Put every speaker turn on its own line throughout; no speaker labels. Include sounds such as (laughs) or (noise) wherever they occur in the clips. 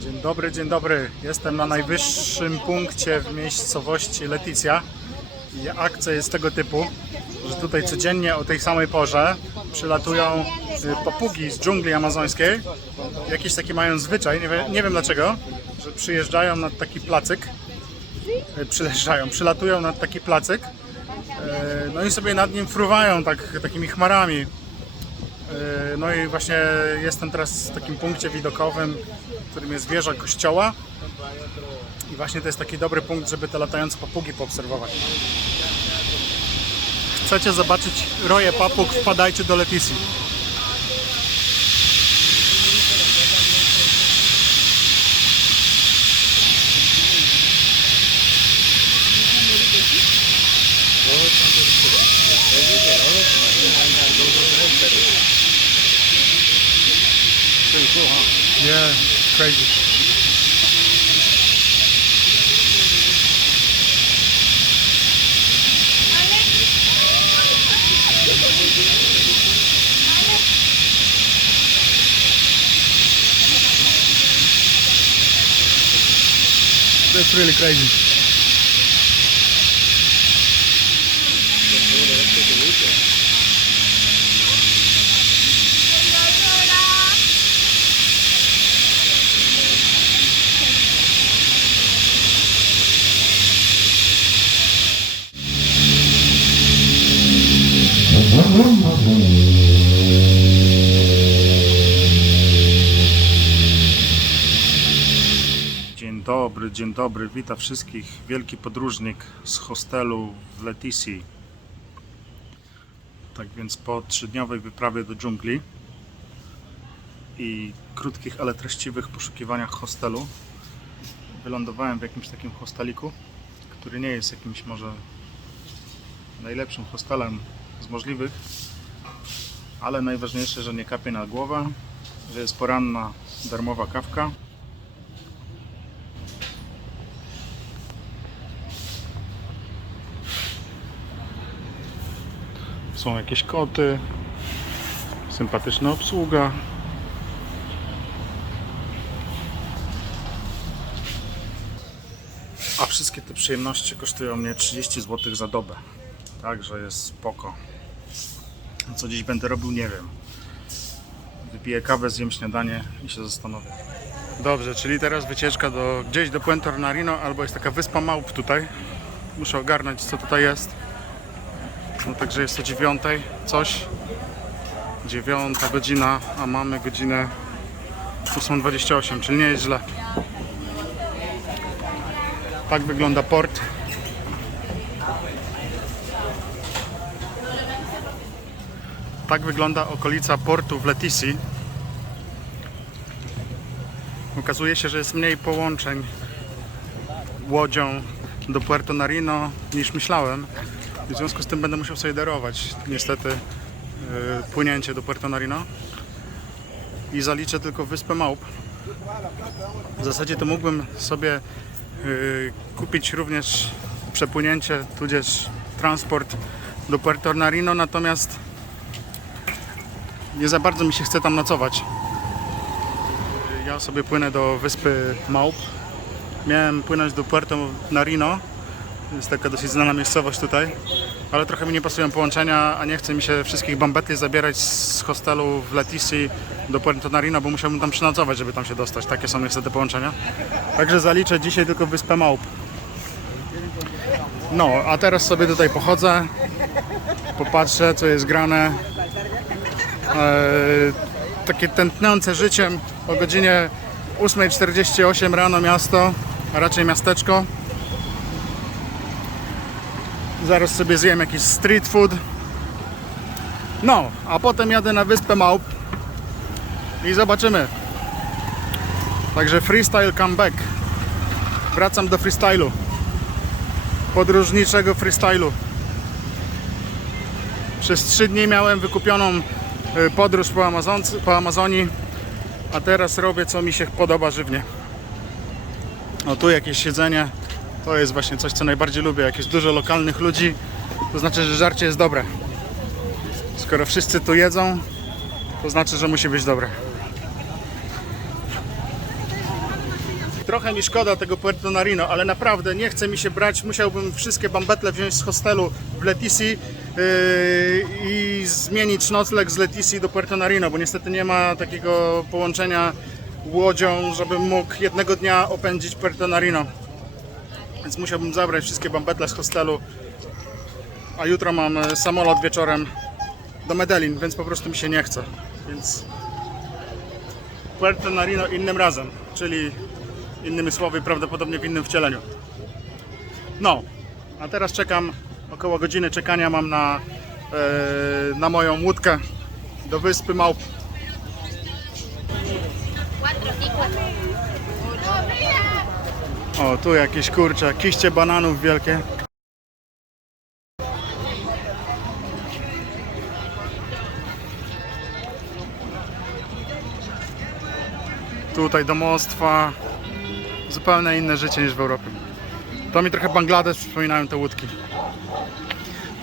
Dzień dobry, dzień dobry. Jestem na najwyższym punkcie w miejscowości Leticia i akcja jest tego typu, że tutaj codziennie o tej samej porze przylatują y, papugi z dżungli amazońskiej. Jakiś taki mają zwyczaj, nie wiem, nie wiem dlaczego, że przyjeżdżają nad taki placyk, y, przyjeżdżają, przylatują nad taki placyk, y, no i sobie nad nim fruwają tak, takimi chmarami. No i właśnie jestem teraz w takim punkcie widokowym, którym jest wieża kościoła. I właśnie to jest taki dobry punkt, żeby te latające papugi poobserwować. Chcecie zobaczyć roje papug, wpadajcie do Leticji. Yeah, уходить. Достроили крайний. Thank you. Dobry, dzień dobry. Witam wszystkich. Wielki podróżnik z hostelu w Leticji. Tak więc po trzydniowej wyprawie do dżungli i krótkich, ale treściwych poszukiwaniach hostelu wylądowałem w jakimś takim hosteliku, który nie jest jakimś może najlepszym hostelem z możliwych, ale najważniejsze, że nie kapie na głowę, że jest poranna darmowa kawka. Są jakieś koty, sympatyczna obsługa. A wszystkie te przyjemności kosztują mnie 30 zł za dobę. Także jest spoko. Co dziś będę robił, nie wiem. Wypiję kawę, zjem śniadanie i się zastanowię. Dobrze, czyli teraz wycieczka do, gdzieś do Puerto Narino, albo jest taka wyspa małp tutaj. Muszę ogarnąć, co tutaj jest. No także jest o dziewiątej coś. Dziewiąta godzina, a mamy godzinę 8.28, czyli nie jest źle. Tak wygląda port. Tak wygląda okolica portu w Leticji. Okazuje się, że jest mniej połączeń łodzią do Puerto Narino niż myślałem. I w związku z tym będę musiał sobie darować niestety yy, płynięcie do Puerto Narino i zaliczę tylko Wyspę Małp. W zasadzie to mógłbym sobie yy, kupić również przepłynięcie, tudzież transport do Puerto Narino, natomiast nie za bardzo mi się chce tam nocować. Ja sobie płynę do Wyspy Małp. Miałem płynąć do Puerto Narino, jest taka dosyć znana miejscowość tutaj, ale trochę mi nie pasują połączenia, a nie chce mi się wszystkich bambetli zabierać z hostelu w Leticji do Puerto Narino, bo musiałbym tam przynocować, żeby tam się dostać. Takie są niestety połączenia. Także zaliczę dzisiaj tylko Wyspę Małp. No, a teraz sobie tutaj pochodzę, popatrzę co jest grane. Eee, takie tętniące życiem o godzinie 8.48 rano miasto, a raczej miasteczko. Zaraz sobie zjem jakiś street food. No, a potem jadę na wyspę Małp i zobaczymy. Także freestyle comeback. Wracam do freestylu. Podróżniczego freestylu. Przez 3 dni miałem wykupioną y, podróż po, Amazonce, po Amazonii, a teraz robię co mi się podoba żywnie. O tu jakieś siedzenie. To jest właśnie coś, co najbardziej lubię. Jak jest dużo lokalnych ludzi, to znaczy, że żarcie jest dobre. Skoro wszyscy tu jedzą, to znaczy, że musi być dobre. Trochę mi szkoda tego Puerto Narino, ale naprawdę nie chce mi się brać. Musiałbym wszystkie bambetle wziąć z hostelu w Letici yy, i zmienić nocleg z Letici do Puerto Narino, bo niestety nie ma takiego połączenia łodzią, żebym mógł jednego dnia opędzić Puerto Narino. Więc musiałbym zabrać wszystkie bambetle z hostelu. A jutro mam e, samolot wieczorem do Medellin, więc po prostu mi się nie chce. Więc Puerto Narino innym razem, czyli innymi słowy prawdopodobnie w innym wcieleniu. No, a teraz czekam około godziny czekania mam na, e, na moją łódkę do wyspy Małp. O, tu jakieś kurcze, kiście bananów wielkie. Tutaj domostwa. Zupełnie inne życie niż w Europie. To mi trochę Bangladesz przypominają te łódki.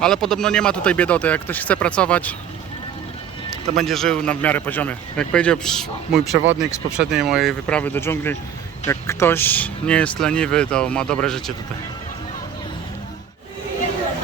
Ale podobno nie ma tutaj biedoty. Jak ktoś chce pracować, to będzie żył na w miarę poziomie. Jak powiedział mój przewodnik z poprzedniej mojej wyprawy do dżungli, jak ktoś nie jest leniwy, to ma dobre życie tutaj.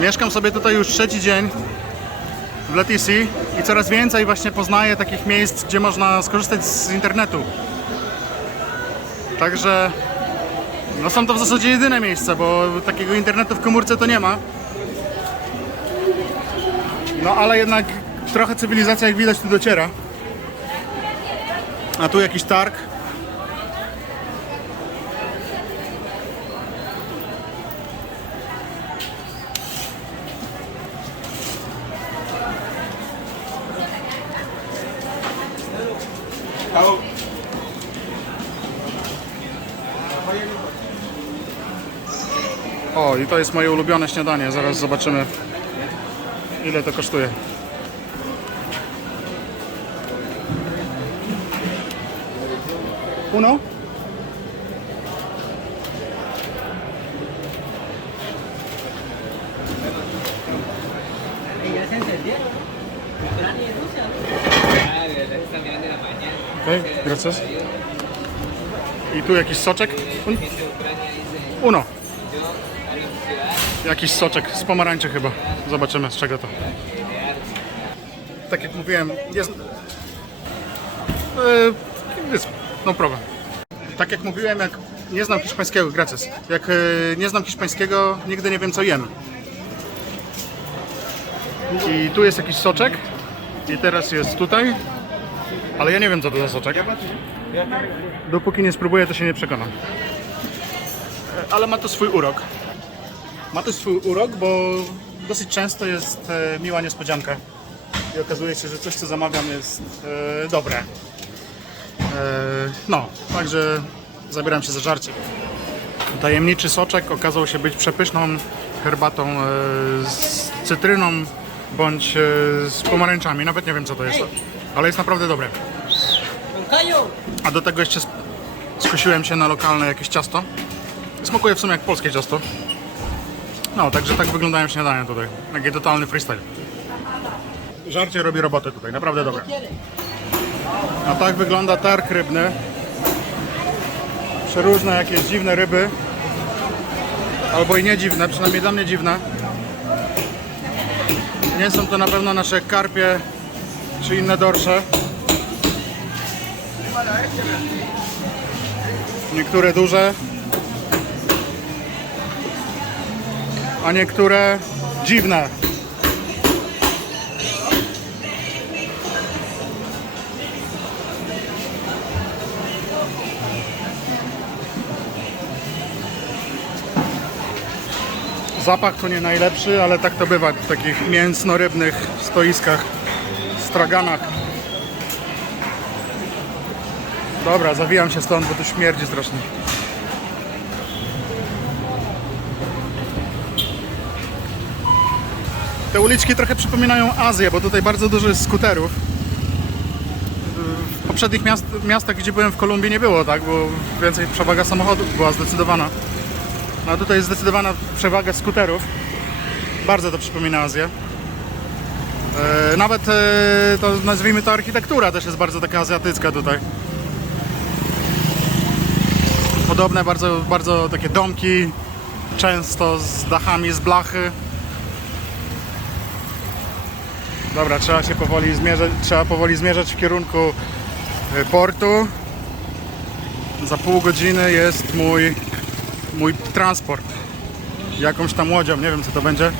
Mieszkam sobie tutaj już trzeci dzień w Letici i coraz więcej właśnie poznaję takich miejsc, gdzie można skorzystać z internetu. Także no są to w zasadzie jedyne miejsca, bo takiego internetu w komórce to nie ma. No ale jednak trochę cywilizacja jak widać tu dociera. A tu jakiś targ. O, i to jest moje ulubione śniadanie. Zaraz zobaczymy, ile to kosztuje. Uno? Gracias. I tu jakiś soczek? Un- Uno. Jakiś soczek z pomarańczy chyba. Zobaczymy z czego to. Tak jak mówiłem, jest... Yy, jest no problem. Tak jak mówiłem, jak nie znam hiszpańskiego, gracias. Jak e, nie znam hiszpańskiego, nigdy nie wiem co jem. I tu jest jakiś soczek. I teraz jest tutaj. Ale ja nie wiem co to za soczek. Dopóki nie spróbuję, to się nie przekonam. Ale ma to swój urok. Ma to swój urok, bo dosyć często jest e, miła niespodzianka. I okazuje się, że coś co zamawiam jest e, dobre. E, No, także zabieram się za żarcie. Tajemniczy soczek okazał się być przepyszną herbatą z cytryną bądź z pomarańczami. Nawet nie wiem co to jest, ale jest naprawdę dobre. A do tego jeszcze skusiłem się na lokalne jakieś ciasto. Smakuje w sumie jak polskie ciasto. No, także tak wyglądają śniadania tutaj. Taki totalny freestyle. Żarcie robi robotę tutaj, naprawdę dobre. A tak wygląda targ rybny. Przeróżne jakieś dziwne ryby. Albo i nie dziwne, przynajmniej dla mnie dziwne. Nie są to na pewno nasze karpie czy inne dorsze. Niektóre duże, a niektóre dziwne. Zapach to nie najlepszy, ale tak to bywa w takich mięsno-rybnych stoiskach, straganach. Dobra, zawijam się stąd, bo tu śmierdzi strasznie. Te uliczki trochę przypominają Azję, bo tutaj bardzo dużo jest skuterów. W poprzednich miast, miastach, gdzie byłem w Kolumbii nie było tak, bo więcej przewaga samochodów była zdecydowana. No a tutaj jest zdecydowana przewaga skuterów. Bardzo to przypomina Azję. E, nawet e, to nazwijmy to architektura też jest bardzo taka azjatycka tutaj. podobne, bardzo, bardzo takie domki, często z dachami z blachy. Dobra, trzeba się powoli zmierzać, trzeba powoli zmierzać w kierunku y, portu. Za pół godziny jest mój, mój transport. Jakąś tam łodzią, nie wiem co to będzie.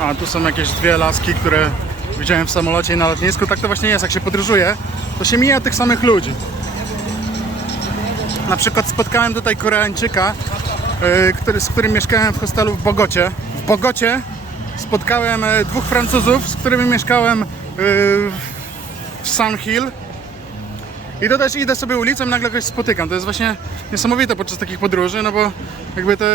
A tu są jakieś dwie laski, które widziałem w samolocie i na lotnisku. Tak to właśnie jest, jak się podróżuje, to się mija tych samych ludzi. Na przykład spotkałem tutaj Koreańczyka, yy, który, z którym mieszkałem w hostelu w Bogocie. W Bogocie spotkałem e, dwóch Francuzów, z którymi mieszkałem yy, w Sun Hill. I to też idę sobie ulicą, nagle kogoś spotykam. To jest właśnie niesamowite podczas takich podróży, no bo jakby te,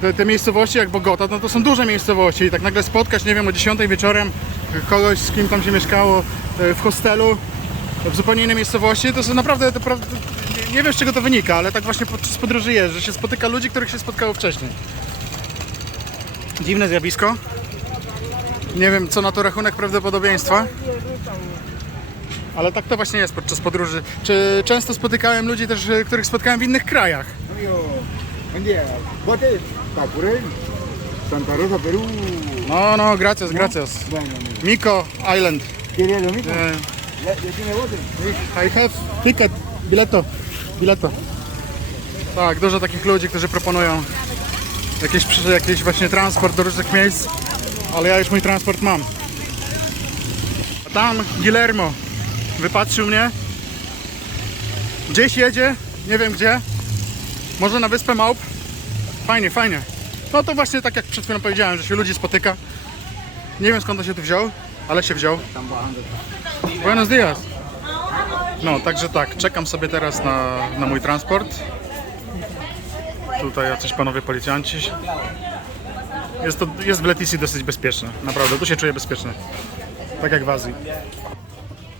te, te miejscowości jak Bogota, no to są duże miejscowości i tak nagle spotkać, nie wiem, o 10 wieczorem kogoś, z kim tam się mieszkało e, w hostelu w zupełnie innej miejscowości, to są naprawdę, to, nie- wiem z czego to wynika, ale tak właśnie podczas podróży jest, że się spotyka ludzi, których się spotkało wcześniej. Dziwne zjawisko. Nie wiem, co na to rachunek prawdopodobieństwa. Ale tak to właśnie jest podczas podróży. Czy często spotykałem ludzi też, których spotkałem w innych krajach?
Amigo, buen día. Tapuré. Santa Rosa, Perú.
No, no, gracias, gracias.
Bueno, amigo.
Miko Island.
¿Quiere lo mismo?
E,
¿Ya, ya tiene bote?
I have ticket, bileto, bileto. Tak, dużo takich ludzi, którzy proponują jakiś, jakiś właśnie transport do różnych miejsc, ale ja już mój transport mam. A tam Guillermo wypatrzył mnie. Gdzieś jedzie, nie wiem gdzie. Może na Wyspę Małp. Fajnie, fajnie. No to właśnie tak jak przed chwilą powiedziałem, że się ludzi spotyka. Nie wiem skąd on się tu wziął, ale się wziął. Buenos dias. No, także tak, czekam sobie teraz na, na mój transport. Tutaj jacyś panowie policjanci. Jest, to, jest w Leticji dosyć bezpieczne, naprawdę, tu się czuję bezpiecznie. Tak jak w Azji.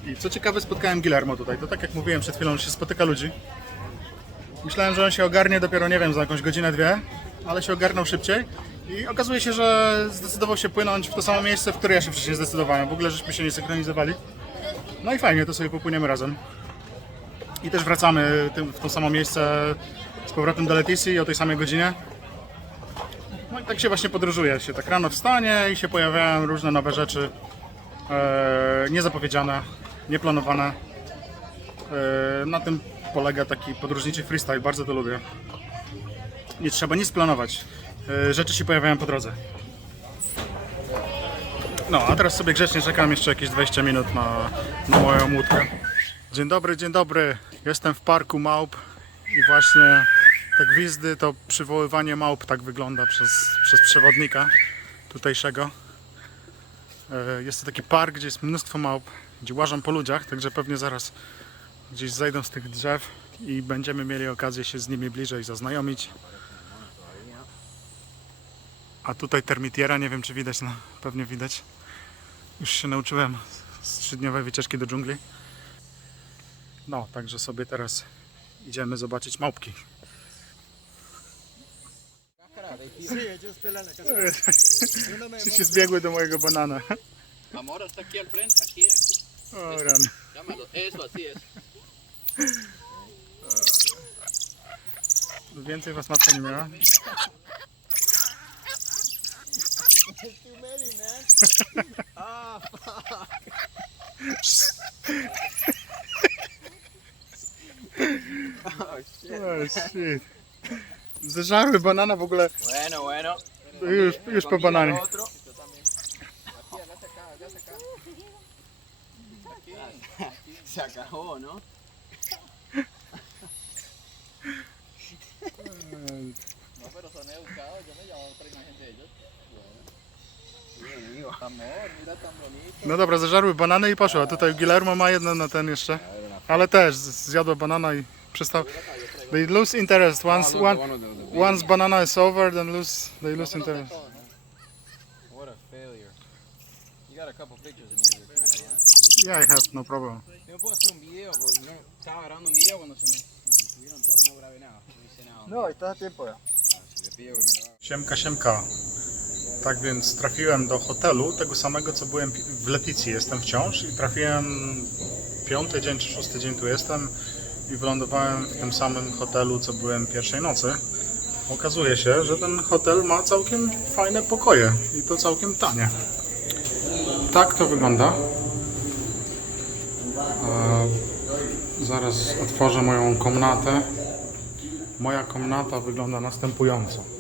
I co ciekawe, spotkałem Guillermo tutaj. To tak jak mówiłem przed chwilą, się spotyka ludzi. Myślałem, że on się ogarnie dopiero, nie wiem, za jakąś godzinę, dwie, ale się ogarnął szybciej. I okazuje się, że zdecydował się płynąć w to samo miejsce, w które ja się wcześniej zdecydowałem. W ogóle żeśmy się nie synchronizowali. No i fajnie, to sobie popłyniemy razem. I też wracamy w to samo miejsce z powrotem do Leticji o tej samej godzinie. No i tak się właśnie podróżuje. Się tak rano wstanie i się pojawiają różne nowe rzeczy. E, niezapowiedziane, nieplanowane. E, na tym polega taki podróżniczy freestyle. Bardzo to lubię. Nie trzeba nic planować. E, rzeczy się pojawiają po drodze. No, a teraz sobie grzecznie czekam jeszcze jakieś 20 minut na, na moją łódkę. Dzień dobry, dzień dobry. Jestem w parku małp i właśnie te gwizdy to przywoływanie małp tak wygląda przez, przez przewodnika tutejszego. E, Jest to taki park, gdzie jest mnóstwo małp, gdzie łażą po ludziach, także pewnie zaraz gdzieś zejdą z tych drzew i będziemy mieli okazję się z nimi bliżej zaznajomić. A tutaj termitiera, nie wiem czy widać, no pewnie widać. Już się nauczyłem z trzydniowej wycieczki do dżungli. No, także sobie teraz idziemy zobaczyć małpki. (laughs) Czy się zbiegły do mojego banana?
Amor, hasta aquí al frente, aquí, aquí.
O.
Llámalo. Eso, así es.
Więcej was matka nie miała? (laughs) Oh shit. Zeżarły banana w ogóle
Bueno, bueno.
już, już po bananie.
No
dobra, zeżarły banany i poszło. A tutaj Guillermo ma jedno na ten jeszcze. Ale też zjadła banana i przestał. They lose interest. Once, one, once banana is over, then lose, they lose interest.
What a failure. You got a couple pictures in right?
Yeah, I have no problem.
Yo puedo hacer un video porque no estaba grabando un video cuando se me subieron todo y no grabé nada. No hice nada.
No, estás a tiempo ya.
Si le pido que me lo haga.
Siemka, siemka. Tak więc trafiłem do hotelu, tego samego co byłem w Leticji, jestem wciąż i trafiłem piąty dzień czy szósty dzień tu jestem i wylądowałem w tym samym hotelu, co byłem pierwszej nocy. Okazuje się, że ten hotel ma całkiem fajne pokoje i to całkiem tanie. Tak to wygląda. E, zaraz otworzę moją komnatę. Moja komnata wygląda następująco.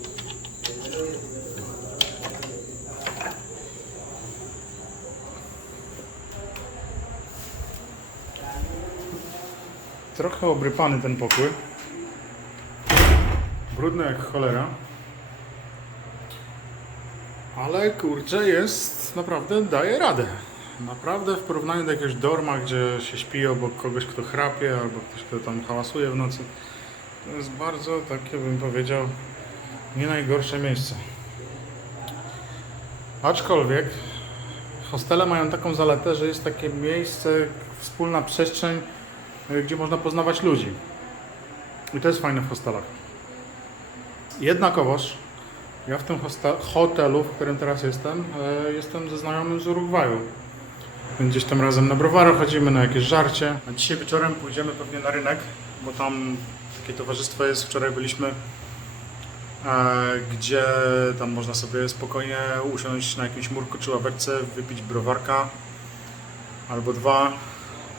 Trochę obrypany ten pokój. Brudny jak cholera. Ale kurczę jest, naprawdę daje radę. Naprawdę w porównaniu do jakiegoś dorma, gdzie się śpi obok kogoś, kto chrapie, albo ktoś, kto tam hałasuje w nocy. To jest bardzo, takie bym powiedział, nie najgorsze miejsce. Aczkolwiek hostele mają taką zaletę, że jest takie miejsce, wspólna przestrzeń, gdzie można poznawać ludzi. I to jest fajne w hostelach. Jednakowoż ja w tym hotelu, w którym teraz jestem, e, jestem ze znajomym z Urugwaju. Więc Gdzieś tam razem na browary chodzimy, na jakieś żarcie. A dzisiaj wieczorem pójdziemy pewnie na rynek, bo tam takie towarzystwo jest. Wczoraj byliśmy, e, gdzie tam można sobie spokojnie usiąść na jakimś murku czy ławeczce, wypić browarka albo dwa.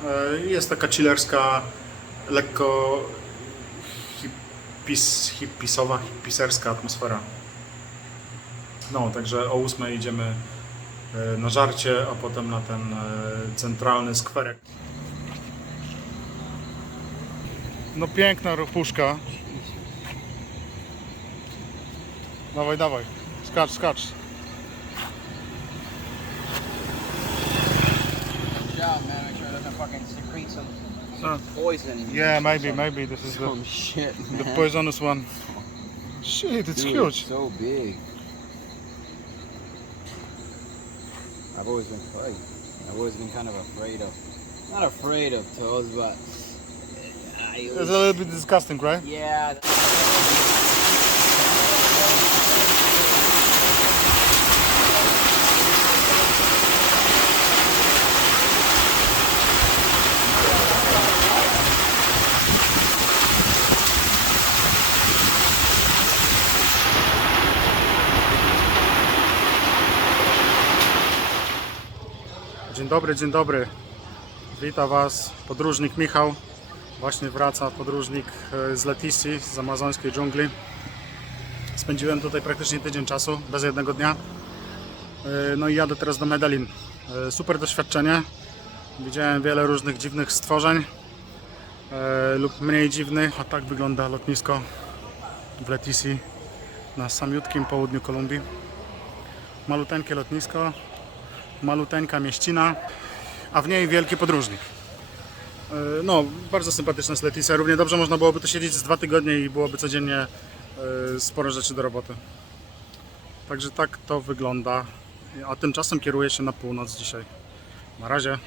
E, Jest taka chillerska, lekko hippis, hippisowa, hippiserska atmosfera. No, także o 8 idziemy e, na żarcie, a potem na ten e, centralny skwerek. No piękna ropuszka. Dawaj, dawaj. Skacz, skacz.
Some, poison.
yeah, maybe, maybe this is the,
Some shit, man.
the poisonous one. Shit, it's
Dude,
huge.
so big. I've always been afraid. I've always been kind of afraid of, not afraid of toads, but I
It's a little bit disgusting, right?
yeah.
Dobry, dzień dobry. Witam Was podróżnik Michał. Właśnie wraca podróżnik e, z Leticji, z amazońskiej dżungli. Spędziłem tutaj praktycznie tydzień czasu, bez jednego dnia. E, No i jadę teraz do Medellin. E, Super doświadczenie. Widziałem wiele różnych dziwnych stworzeń lub mniej dziwnych. A tak wygląda lotnisko w Leticji na samiutkim południu Kolumbii. Maluteńkie lotnisko, maluteńka mieścina, a w niej wielki podróżnik. Yy, No, bardzo sympatyczna jest Leticia. Równie dobrze można byłoby tu siedzieć z dwa tygodnie i byłoby codziennie yy, sporo rzeczy do roboty. Także tak to wygląda. A tymczasem kieruję się na północ dzisiaj. Na razie.